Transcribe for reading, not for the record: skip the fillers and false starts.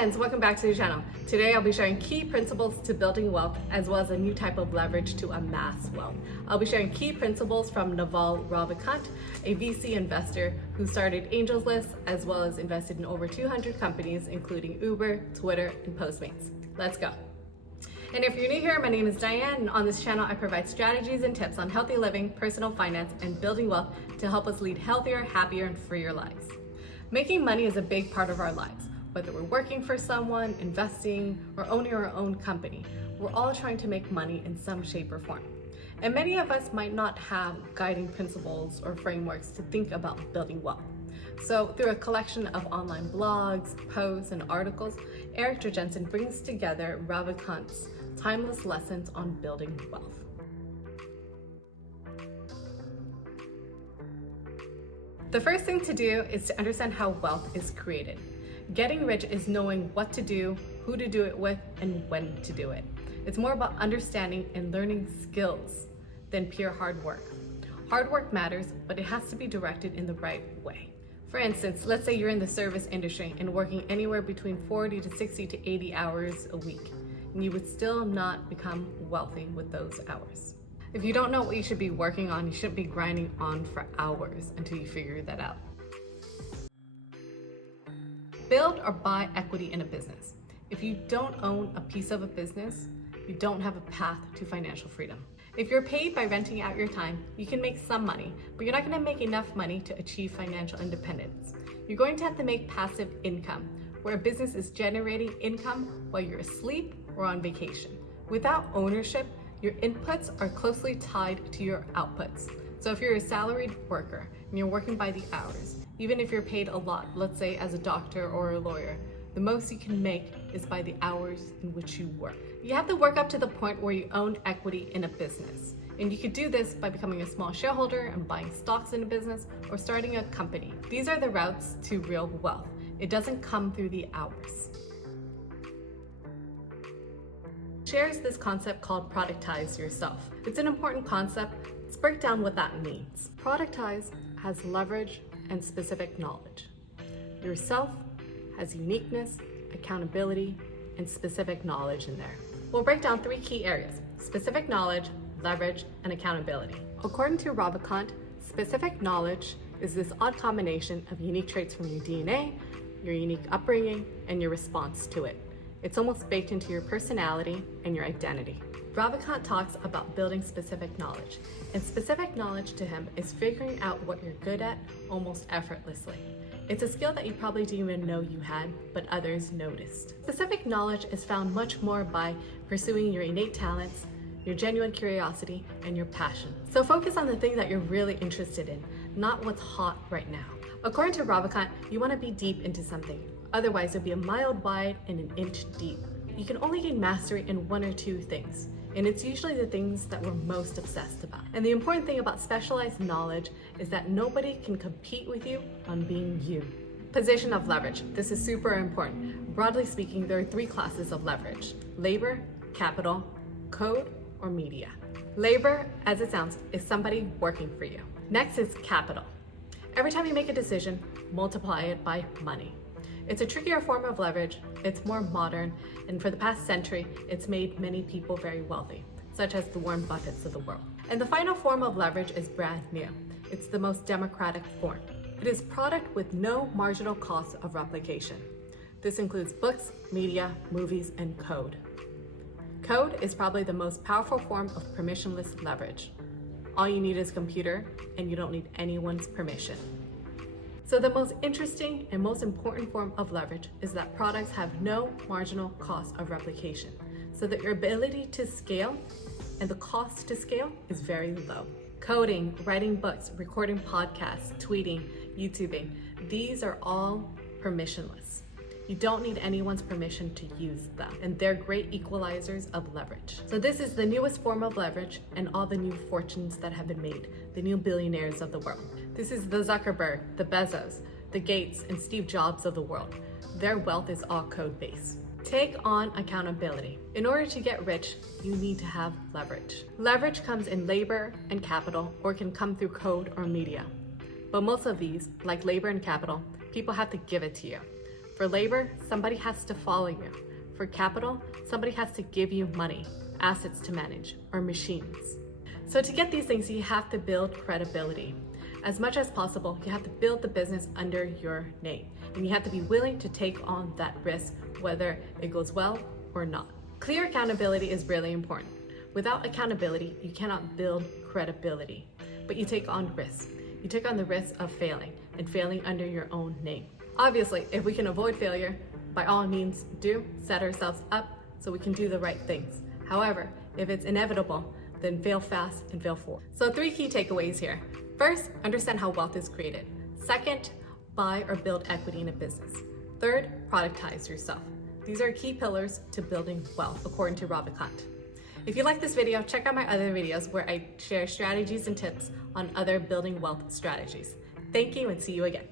friends, welcome back to the channel. Today I'll be sharing key principles to building wealth as well as a new type of leverage to amass wealth. I'll be sharing key principles from Naval Ravikant, a VC investor who started Angels List as well as invested in over 200 companies including Uber, Twitter, and Postmates. Let's go. And if you're new here, my name is Diane, and on this channel I provide strategies and tips on healthy living, personal finance, and building wealth to help us lead healthier, happier, and freer lives. Making money is a big part of our lives. Whether we're working for someone, investing, or owning our own company, we're all trying to make money in some shape or form. And many of us might not have guiding principles or frameworks to think about building wealth. So through a collection of online blogs, posts, and articles, Eric Jorgenson brings together Ravikant's timeless lessons on building wealth. The first thing to do is to understand how wealth is created. Getting rich is knowing what to do, who to do it with, and when to do it. It's more about understanding and learning skills than pure hard work. Hard work matters, but it has to be directed in the right way. For instance, let's say you're in the service industry and working anywhere between 40 to 60 to 80 hours a week, and you would still not become wealthy with those hours. If you don't know what you should be working on, you shouldn't be grinding on for hours until you figure that out. Build or buy equity in a business. If you don't own a piece of a business, you don't have a path to financial freedom. If you're paid by renting out your time, you can make some money, but you're not going to make enough money to achieve financial independence. You're going to have to make passive income, where a business is generating income while you're asleep or on vacation. Without ownership, your inputs are closely tied to your outputs. So if you're a salaried worker and you're working by the hours, even if you're paid a lot, let's say as a doctor or a lawyer, the most you can make is by the hours in which you work. You have to work up to the point where you own equity in a business. And you could do this by becoming a small shareholder and buying stocks in a business or starting a company. These are the routes to real wealth. It doesn't come through the hours. Shares this concept called productize yourself. It's an important concept. Let's break down what that means. Productize has leverage and specific knowledge. Yourself has uniqueness, accountability, and specific knowledge in there. We'll break down three key areas: specific knowledge, leverage, and accountability. According to Ravikant, specific knowledge is this odd combination of unique traits from your DNA, your unique upbringing, and your response to it. It's almost baked into your personality and your identity. Ravikant talks about building specific knowledge, and specific knowledge to him is figuring out what you're good at almost effortlessly. It's a skill that you probably didn't even know you had, but others noticed. Specific knowledge is found much more by pursuing your innate talents, your genuine curiosity, and your passion. So focus on the thing that you're really interested in, not what's hot right now. According to Ravikant, you want to be deep into something. Otherwise, it'll be a mile wide and an inch deep. You can only gain mastery in one or two things, and it's usually the things that we're most obsessed about. And the important thing about specialized knowledge is that nobody can compete with you on being you. Position of leverage. This is super important. Broadly speaking, there are three classes of leverage: labor, capital, code, or media. Labor, as it sounds, is somebody working for you. Next is capital. Every time you make a decision, multiply it by money. It's a trickier form of leverage, it's more modern, and for the past century, it's made many people very wealthy, such as the Warren Buffetts of the world. And the final form of leverage is brand new. It's the most democratic form. It is product with no marginal cost of replication. This includes books, media, movies, and code. Code is probably the most powerful form of permissionless leverage. All you need is a computer, and you don't need anyone's permission. So the most interesting and most important form of leverage is that products have no marginal cost of replication, so that your ability to scale and the cost to scale is very low. Coding, writing books, recording podcasts, tweeting, YouTubing, these are all permissionless. You don't need anyone's permission to use them, and they're great equalizers of leverage. So this is the newest form of leverage and all the new fortunes that have been made, the new billionaires of the world. This is the Zuckerberg, the Bezos, the Gates, and Steve Jobs of the world. Their wealth is all code-based. Take on accountability. In order to get rich, you need to have leverage. Leverage comes in labor and capital, or it can come through code or media. But most of these, like labor and capital, people have to give it to you. For labor, somebody has to follow you. For capital, somebody has to give you money, assets to manage, or machines. So to get these things, you have to build credibility. As much as possible, you have to build the business under your name, and you have to be willing to take on that risk, whether it goes well or not. Clear accountability is really important. Without accountability, you cannot build credibility, but you take on risks. You take on the risk of failing, and failing under your own name. Obviously, if we can avoid failure, by all means do set ourselves up so we can do the right things. However, if it's inevitable, then fail fast and fail forward. So 3 key takeaways here. First, understand how wealth is created. Second, buy or build equity in a business. Third, productize yourself. These are key pillars to building wealth, according to Ravikant. If you like this video, check out my other videos where I share strategies and tips on other building wealth strategies. Thank you and see you again.